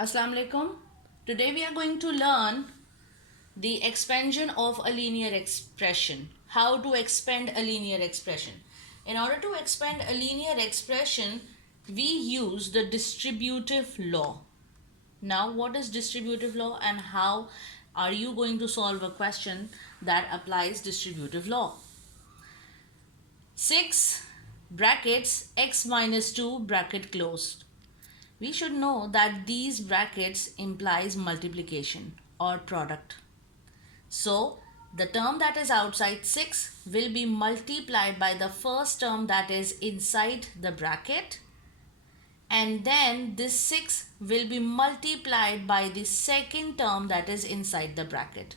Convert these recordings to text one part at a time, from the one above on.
Assalamu alaikum. Today we are going to learn the expansion of a linear expression. How to expand a linear expression. In order to expand a linear expression, we use the distributive law. Now, what is distributive law and how are you going to solve a question that applies distributive law? 6 brackets x minus 2 bracket closed. We should know that these brackets implies multiplication or product. So the term that is outside 6 will be multiplied by the first term that is inside the bracket, and then this 6 will be multiplied by the second term that is inside the bracket.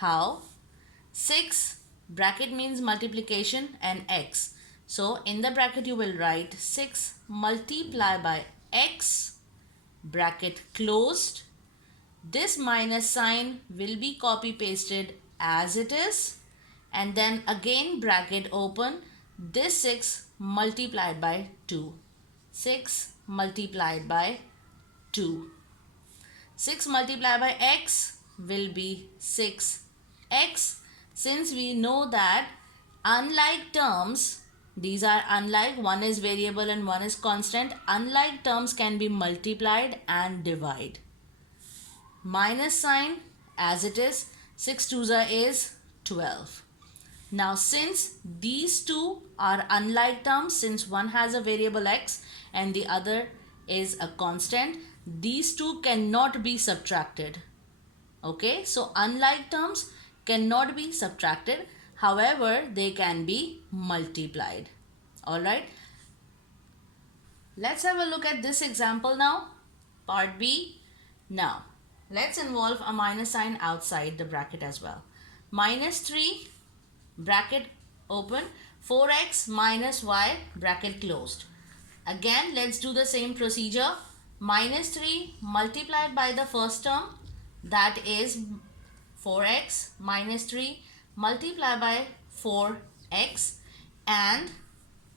How? 6 bracket means multiplication and x. So in the bracket you will write 6 multiplied by x bracket closed. This minus sign will be copy pasted as it is, and then again bracket open. This 6 multiplied by 2. 6 multiplied by 2. 6 multiplied by x will be 6x. Since we know that unlike terms, these are unlike, one is variable and one is constant, unlike terms can be multiplied and divided. Minus sign as it is, 6 twos is 12. Now since these two are unlike terms, since one has a variable x and the other is a constant, these two cannot be subtracted. Okay, so unlike terms cannot be subtracted, however they can be multiplied. Alright, let's have a look at this example now, part B. Now let's involve a minus sign outside the bracket as well. Minus 3 bracket open, 4x minus y bracket closed. Again let's do the same procedure. Minus 3 multiplied by the first term, that is 4x, minus 3 multiplied by 4x, and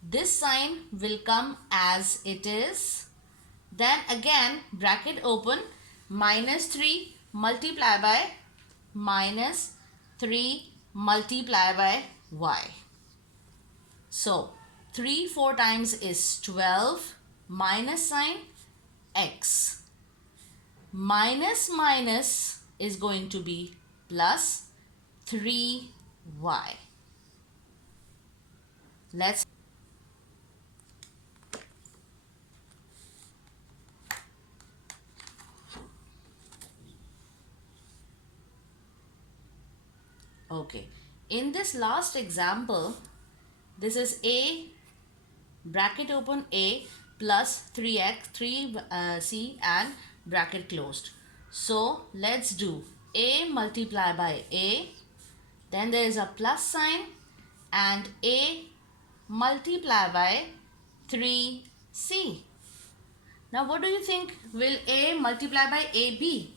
this sign will come as it is. Then again bracket open, minus 3 multiplied by minus 3 multiplied by y. So 3 4 times is 12, minus sign x. Minus minus is going to be plus 3y. Let's okay, in this last example, this is a bracket open a plus 3x 3c and bracket closed. So let's do a multiplied by a, then there is a plus sign, and a multiplied by 3c. Now what do you think will a multiplied by a be?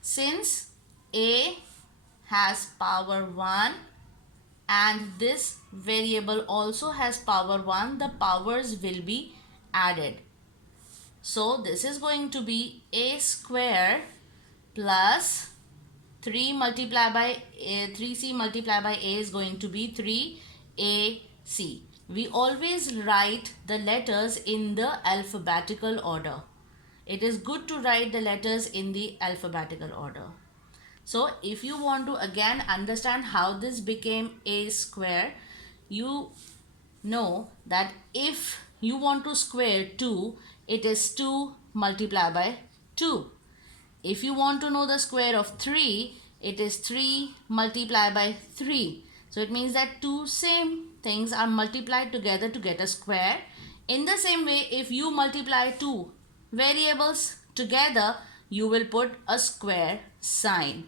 Since a has power 1 and this variable also has power 1, the powers will be added. So this is going to be a square plus 3 multiplied by 3c multiplied by a is going to be 3ac. We always write the letters in the alphabetical order. It is good to write the letters in the alphabetical order. So if you want to again understand how this became a square, you know that if you want to square 2, it is 2 multiplied by 2. If you want to know the square of 3, it is 3 multiplied by 3. So it means that two same things are multiplied together to get a square. In the same way, if you multiply two variables together, you will put a square sign.